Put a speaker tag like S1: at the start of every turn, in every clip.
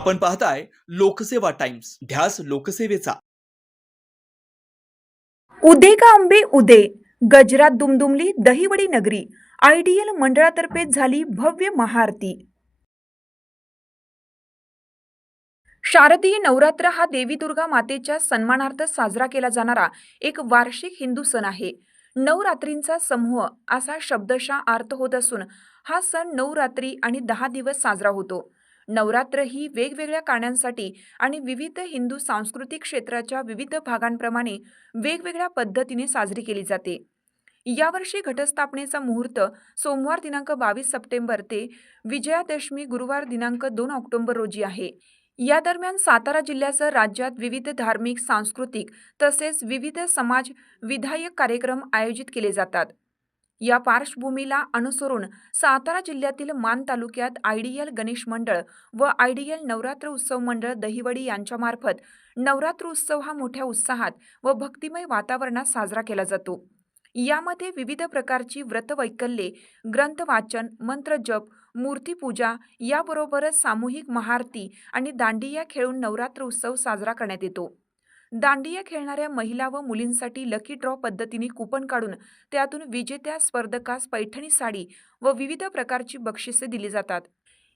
S1: आपण पाहताय लोकसेवा टाइम्स. ध्यास लोकसेवेचा.
S2: उदे का आंबे उदे? गजरात दुमदुमली दहिवडी नगरी. आयडियल मंडळातर्फे झाली भव्य महाआरती. शारदीय नवरात्र हा देवी दुर्गा मातेच्या सन्मानार्थ साजरा केला जाणारा एक वार्षिक हिंदू सण आहे. नवरात्रींचा समूह असा शब्दशः अर्थ होत असून हा सण नऊ रात्री आणि दहा दिवस साजरा होतो. नवरात्र ही वेगवेगळ्या कारणांसाठी आणि विविध हिंदू सांस्कृतिक क्षेत्राच्या विविध भागांप्रमाणे वेगवेगळ्या पद्धतीने साजरी केली जाते. यावर्षी घटस्थापनेचा मुहूर्त सोमवार दिनांक बावीस सप्टेंबर ते विजयादशमी गुरुवार दिनांक दोन ऑक्टोबर रोजी आहे. या दरम्यान सातारा जिल्ह्यासह राज्यात विविध धार्मिक सांस्कृतिक तसेच विविध समाज विधायक कार्यक्रम आयोजित केले जातात. या पार्श्वभूमीला अनुसरून सातारा जिल्ह्यातील मान तालुक्यात आयडियल गणेश मंडळ व आयडियल नवरात्र उत्सव मंडळ दहिवडी यांच्यामार्फत नवरात्र उत्सव हा मोठ्या उत्साहात व भक्तिमय वातावरणात साजरा केला जातो. यामध्ये विविध प्रकारची व्रतवैकल्ये ग्रंथ वाचन मंत्रजप मूर्तीपूजा याबरोबरच सामूहिक महाआरती आणि दांडिया खेळून नवरात्र उत्सव साजरा करण्यात येतो. दांडिया खेळणाऱ्या महिला व मुलींसाठी लकी ड्रॉ पद्धतीने कुपन काढून त्यातून विजेत्या स्पर्धकास पैठणी साडी व विविध प्रकारची बक्षिसे दिली जातात.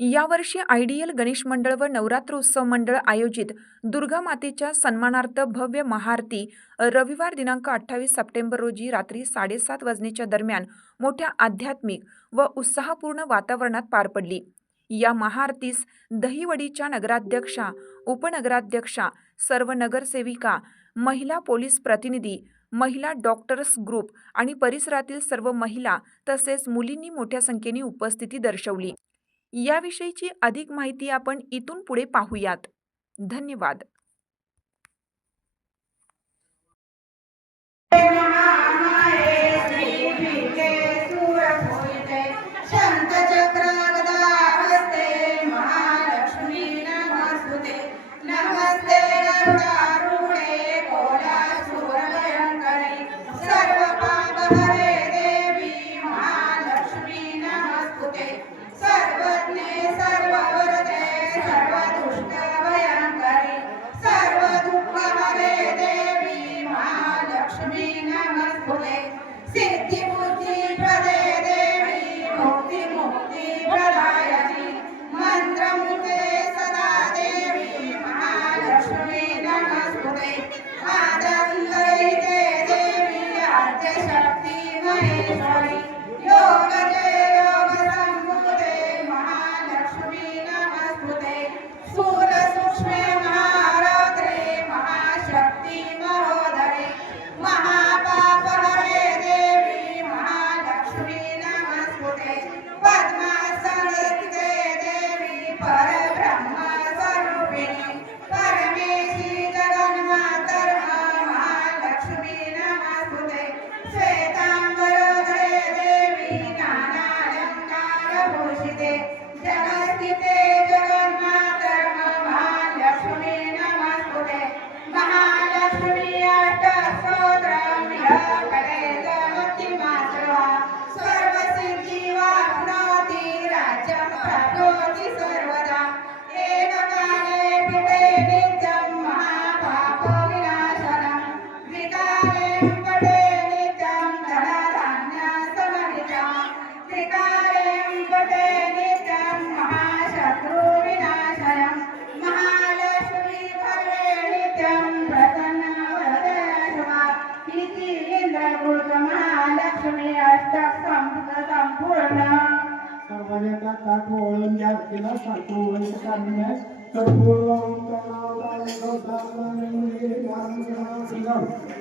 S2: यावर्षी आयडियल गणेश मंडळ व नवरात्र उत्सव मंडळ आयोजित दुर्गा मातेच्या सन्मानार्थ भव्य महाआरती रविवार दिनांक अठ्ठावीस सप्टेंबर रोजी रात्री साडेसात वाजण्याच्या दरम्यान मोठ्या आध्यात्मिक व उत्साहपूर्ण वातावरणात पार पडली. या महाआरतीस दहिवडीच्या नगराध्यक्षा उपनगराध्यक्षा सर्व नगरसेविका महिला पोलीस प्रतिनिधी महिला डॉक्टर्स ग्रुप आणि परिसरातील सर्व महिला तसेच मुलींनी मोठ्या संख्येने उपस्थिती दर्शवली. याविषयीची अधिक माहिती आपण इथून पुढे पाहूयात. धन्यवाद.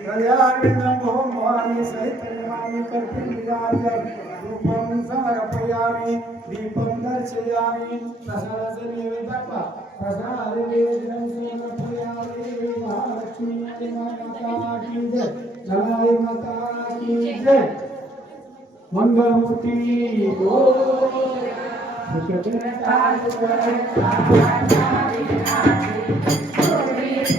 S3: कल्याणमोहानि सहितयामि कर्पूराय रूपं समर्पयामि दीपं दर्शयामि प्रसादनिवेदनं समर्पयामि महालक्ष्मी माता की जय जय माता की जय
S4: Thank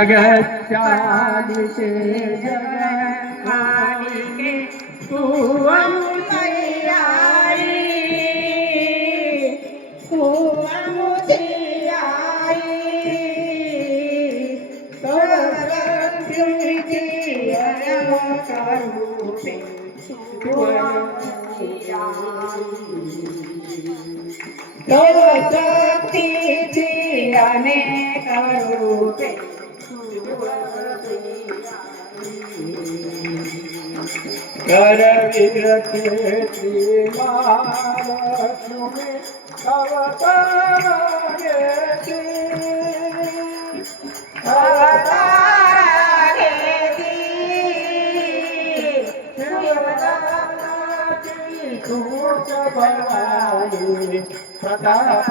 S5: जगच्या दिशे जगमालिके तू
S2: अमुतयारी तू अमुतयारी सरस्वती अनवकारूपे तू करविरकेत्री महालक्ष्मी
S5: अवतारेती अवतारेती शिवदानाची तूच बनाई प्रताप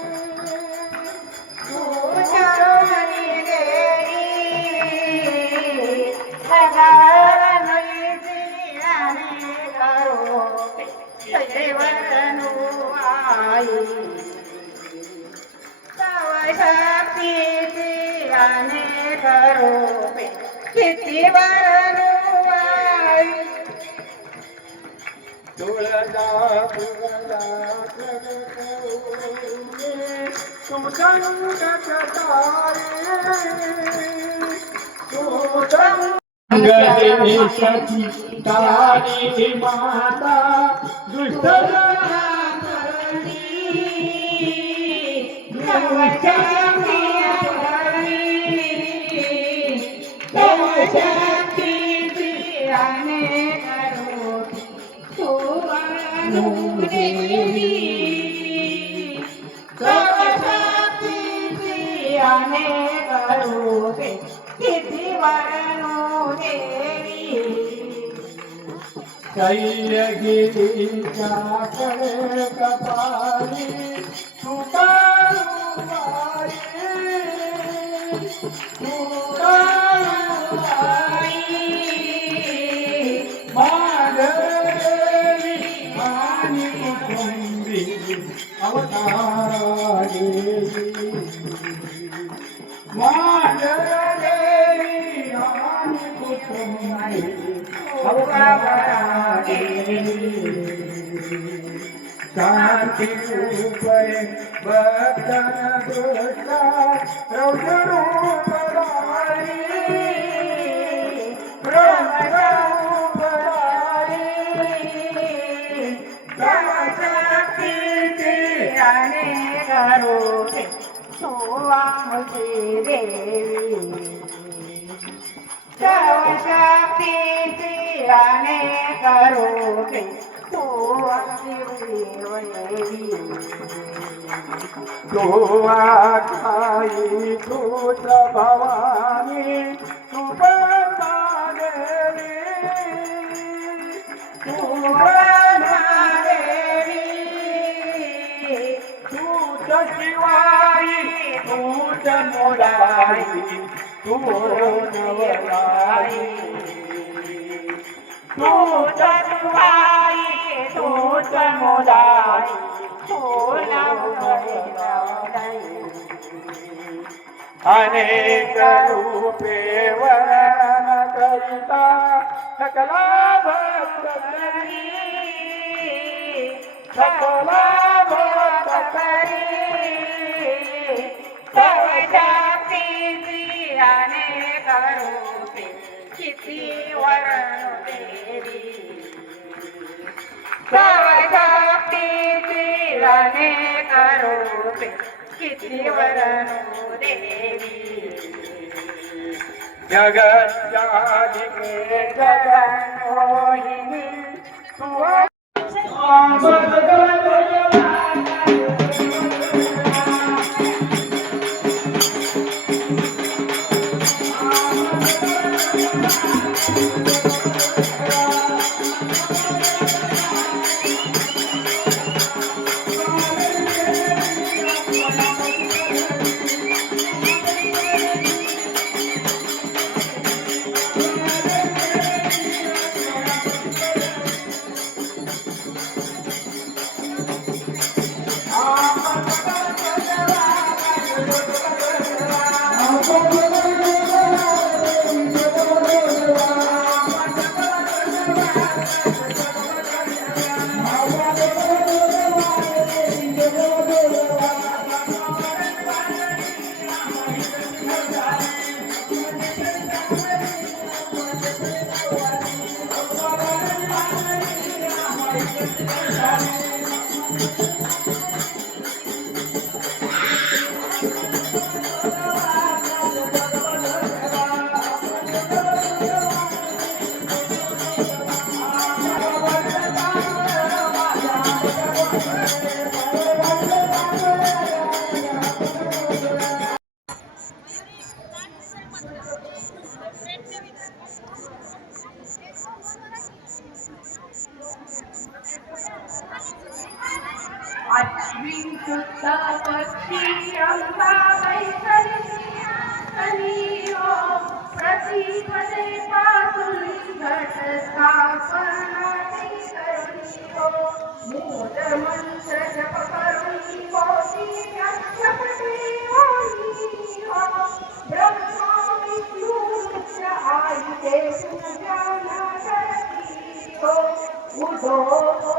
S5: गणली धर्म रक्षण वीर मावळ तूच
S2: किती आई
S5: तुळजा तुळजा तू संकट गणेशाची काळी माता दुष्ट
S2: किती ಕೈಯಗಿರಿ
S5: ಕಡೆ ಕಪಾಲಿ ಸುತಾರುವಾಯಿ ಸುತಾರುವಾಯಿ ಮಾದರಿ ಹಾನಿ ತುಂಬಿ ಅವತಾರಾಗಿ ಮಾದರಿ ಹಾನಿ ತುಂಬಿ ಅವತಾರ शांती रूपये भक्तन दृष्टा रौद्र रूप राई ब्रह्म रूप राई तो आई तूच भवानी तू देवी तू देवी तूच शिवाई तूच मुराई तू नवलाई तूच शिवाई तूच मुराई तू नवलाई अनेक रूपे वरण करिता सकला भक्त करी सकला भक्त करी
S2: किती वरण देवी अनेक किती वरण देवी
S5: जगत्याधिके जगन्मोहिनी तू
S2: सपक्षी अंबाबाई कली देवी प्रतिपदे पासुनी घट Udo, Udo,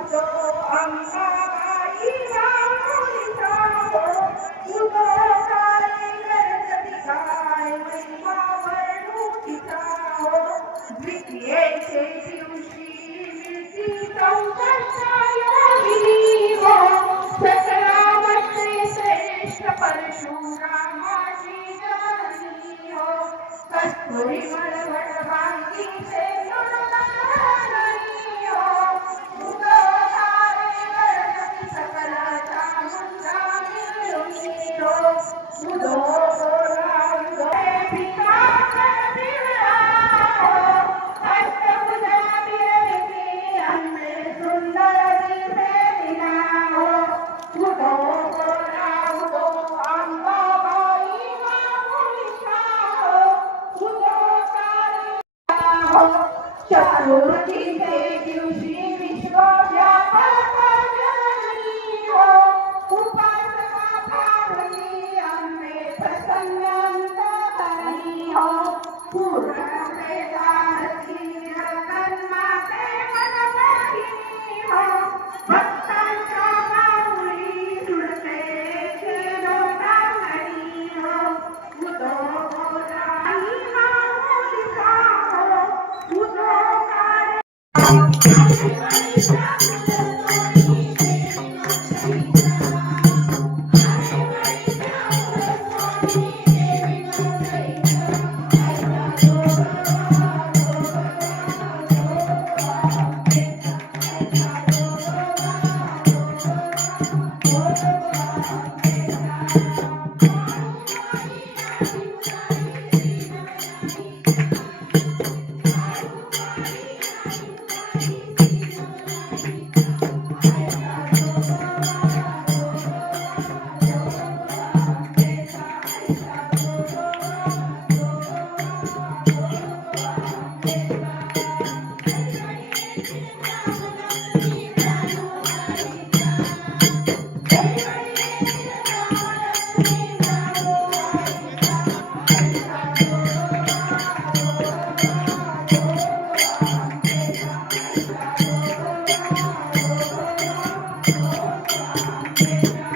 S2: Udo, Amsa. Thank you. Música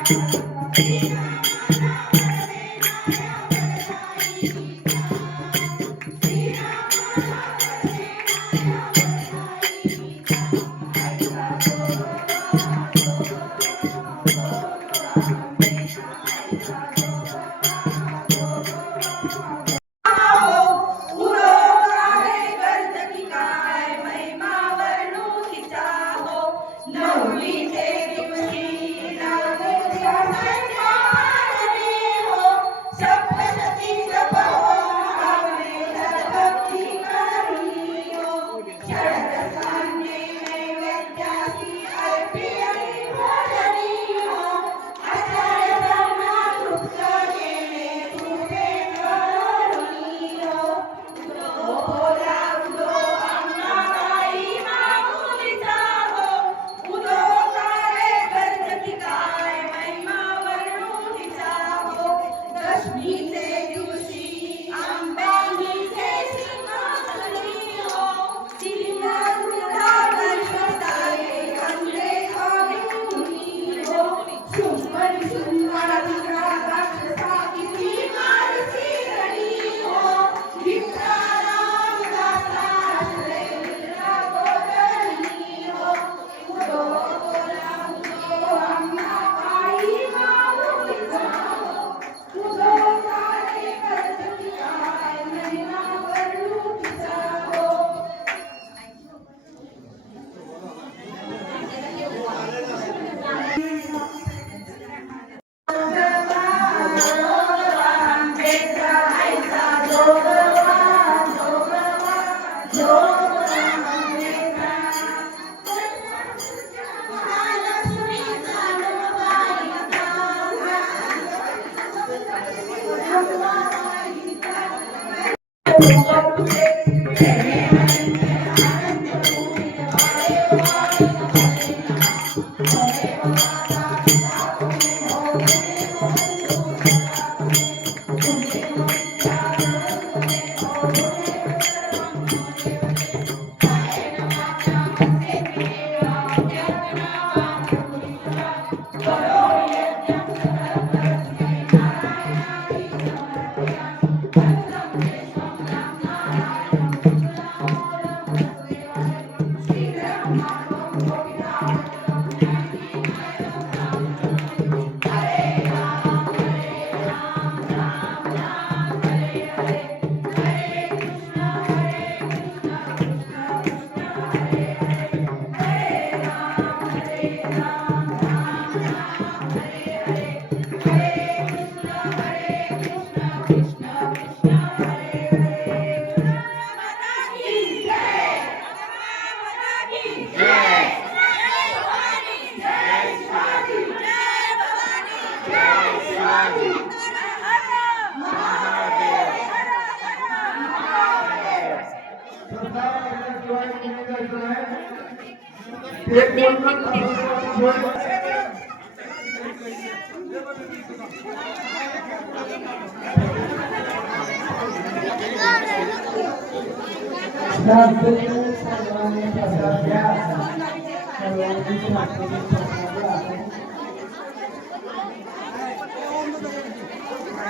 S2: thank you